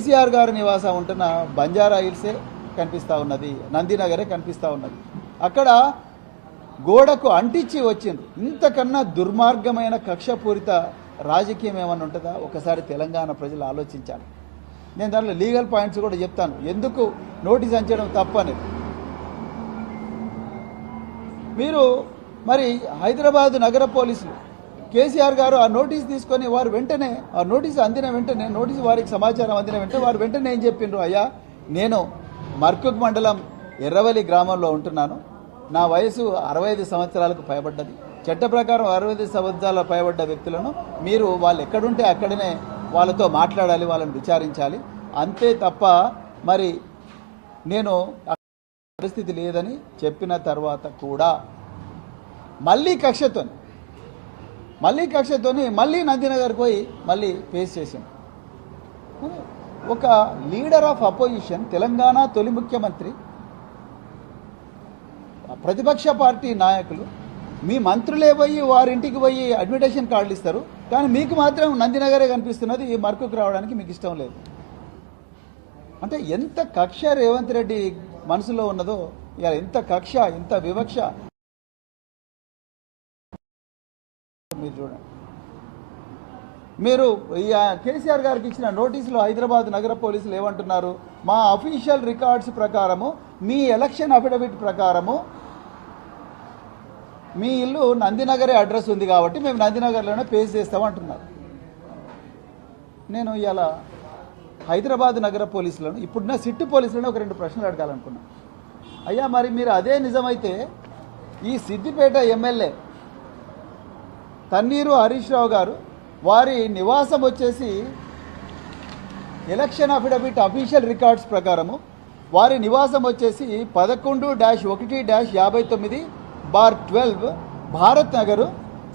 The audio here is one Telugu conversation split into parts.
కేసీఆర్ గారి నివాసం ఉంటున్న బంజారా హిల్సే కనిపిస్తూ ఉన్నది, నందినగరే కనిపిస్తూ ఉన్నది. అక్కడ గోడకు అంటించి వచ్చిండ్రు. ఇంతకన్నా దుర్మార్గమైన కక్షపూరిత రాజకీయం ఏమన్నా ఉంటుందా? ఒకసారి తెలంగాణ ప్రజలు ఆలోచించాలి. నేను దాంట్లో లీగల్ పాయింట్స్ కూడా చెప్తాను, ఎందుకు నోటీస్ అంచడం తప్పనేది. మీరు మరి హైదరాబాద్ నగర పోలీసులు కేసీఆర్ గారు ఆ నోటీస్ తీసుకొని వారు వెంటనే ఆ నోటీస్ అందిన వెంటనే నోటీసు వారికి సమాచారం అందిన వెంటనే వారు వెంటనే ఏం చెప్పిండ్రు, అయ్యా నేను మర్కుక్ మండలం ఎర్రవల్లి గ్రామంలో ఉంటున్నాను, నా వయసు 65 సంవత్సరాలకు పైబడ్డది, చట్ట ప్రకారం 65 సంవత్సరాల పైబడ్డ వ్యక్తులను మీరు వాళ్ళు ఎక్కడుంటే అక్కడనే వాళ్ళతో మాట్లాడాలి, వాళ్ళని విచారించాలి, అంతే తప్ప మరి నేను పరిస్థితి లేదని చెప్పిన తర్వాత కూడా మళ్ళీ కక్షతోని మళ్ళీ నందినగర్ పోయి మళ్ళీ ఫేస్ చేశాం. ఒక లీడర్ ఆఫ్ అపోజిషన్, తెలంగాణ తొలి ముఖ్యమంత్రి, ప్రతిపక్ష పార్టీ నాయకులు, మీ మంత్రులే పోయి వారింటికి పోయి అడ్మిటేషన్ కార్డులు ఇస్తారు, కానీ మీకు మాత్రం నందినగరే కనిపిస్తున్నది, ఈ మర్కుకు రావడానికి మీకు ఇష్టం లేదు. అంటే ఎంత కక్ష రేవంత్ రెడ్డి మనసులో ఉన్నదో, ఇలా ఎంత కక్ష, ఎంత వివక్ష మీరు చూడండి. మీరు కేసీఆర్ గారికి ఇచ్చిన నోటీసులో హైదరాబాద్ నగర పోలీసులు ఏమంటున్నారు, మా అఫీషియల్ రికార్డ్స్ ప్రకారము, మీ ఎలక్షన్ అఫిడవిట్ ప్రకారము మీ ఇల్లు నందినగరే అడ్రస్ ఉంది కాబట్టి మేము నందినగర్లోనే పేస్ చేస్తామంటున్నారు. నేను ఇలా హైదరాబాద్ నగర పోలీసులను, ఇప్పుడున్న సిట్టు పోలీసులను ఒక 2 ప్రశ్నలు అడగాలనుకున్నాను. అయ్యా మరి మీరు అదే నిజమైతే ఈ సిద్దిపేట ఎమ్మెల్యే తన్నీరు హరీష్ రావు గారు వారి నివాసం వచ్చేసి ఎలక్షన్ అఫిడవిట్ అఫీషియల్ రికార్డ్స్ ప్రకారము వారి నివాసం వచ్చేసి 11-1-59/12 భారత్ నగరు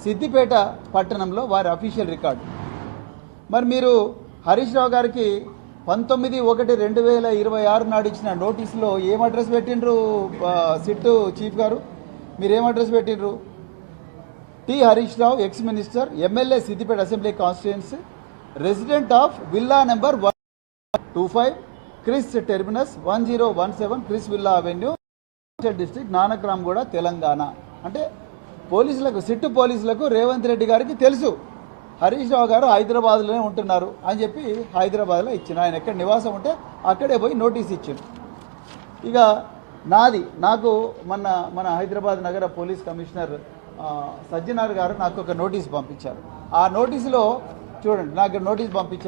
సిద్దిపేట పట్టణంలో వారి అఫీషియల్ రికార్డు. మరి మీరు హరీష్ రావు గారికి 19/1/2026 నాడు ఇచ్చిన నోటీసులో ఏం అడ్రస్ పెట్టిండ్రు సిట్టు చీఫ్ గారు? మీరు ఏం అడ్రస్ పెట్టిండ్రు? T Harish Rao, ex minister, MLA Siddipet assembly constituency, resident of villa number 125 Chris terminus 1017 Chris villa avenue, district Nanakramguda, Telangana. అంటే పోలీసులకు, సిట్టు పోలీసులకు రేవంత్ రెడ్డి గారికి తెలుసు హరీష్ రావు గారు హైదరాబాద్లోనే ఉంటున్నారు అని చెప్పి హైదరాబాద్లో ఇచ్చిన, ఆయన ఎక్కడ నివాసం ఉంటే అక్కడే పోయి నోటీస్ ఇచ్చిండు. ఇక నాకు మన హైదరాబాద్ నగర పోలీస్ కమిషనర్ సజ్జనార్ గారు నాకు ఒక నోటీస్ పంపించారు. ఆ నోటీసులో చూడండి, నాకు నోటీస్ పంపించి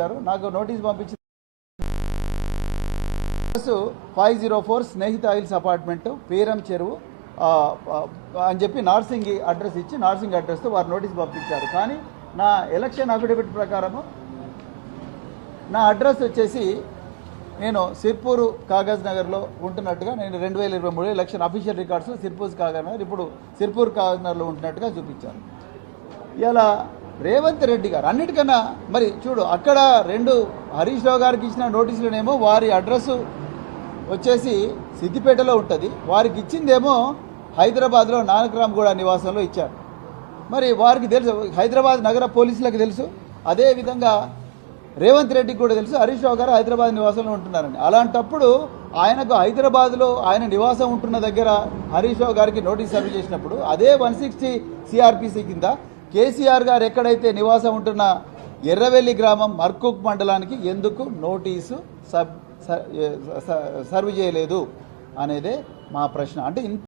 504 స్నేహిత హిల్స్ అపార్ట్మెంట్, పేరం చెరువు అని చెప్పి నార్సింగి అడ్రస్ ఇచ్చి, నార్సింగ్ అడ్రస్తో వారు నోటీస్ పంపించారు. కానీ నా ఎలక్షన్ అఫిడవిట్ ప్రకారము నా అడ్రస్ వచ్చేసి నేను సిర్పూర్ కాగజ్ నగర్లో ఉంటున్నట్టుగా, నేను 2023 ఎలక్షన్ అఫీషియల్ రికార్డ్స్లో సిర్పూర్ కాగజ్ నగర్, ఇప్పుడు సిర్పూర్ కాగజ్ నగర్లో ఉంటున్నట్టుగా చూపించారు. ఇలా రేవంత్ రెడ్డి గారు అన్నిటికన్నా మరి చూడు, అక్కడ 2 హరీష్ రావు గారికి ఇచ్చిన నోటీసులనేమో వారి అడ్రస్ వచ్చేసి సిద్దిపేటలో ఉంటుంది, వారికి ఇచ్చిందేమో హైదరాబాద్లో నానక్రామ్గూడ నివాసంలో ఇచ్చారు. మరి వారికి తెలుసు, హైదరాబాద్ నగర పోలీసులకు తెలుసు, అదేవిధంగా రేవంత్ రెడ్డికి కూడా తెలుసు హరీష్ రావు గారు హైదరాబాద్ నివాసంలో ఉంటున్నారని. అలాంటప్పుడు ఆయనకు హైదరాబాద్లో ఆయన నివాసం ఉంటున్న దగ్గర హరీష్ రావు గారికి నోటీస్ సర్వ్ చేసినప్పుడు అదే 160 సిఆర్పిసి కింద కేసీఆర్ గారు ఎక్కడైతే నివాసం ఉంటున్న ఎర్రవెల్లి గ్రామం మర్కుక్ మండలానికి ఎందుకు నోటీసు సర్వ్ చేయలేదు అనేదే మా ప్రశ్న. అంటే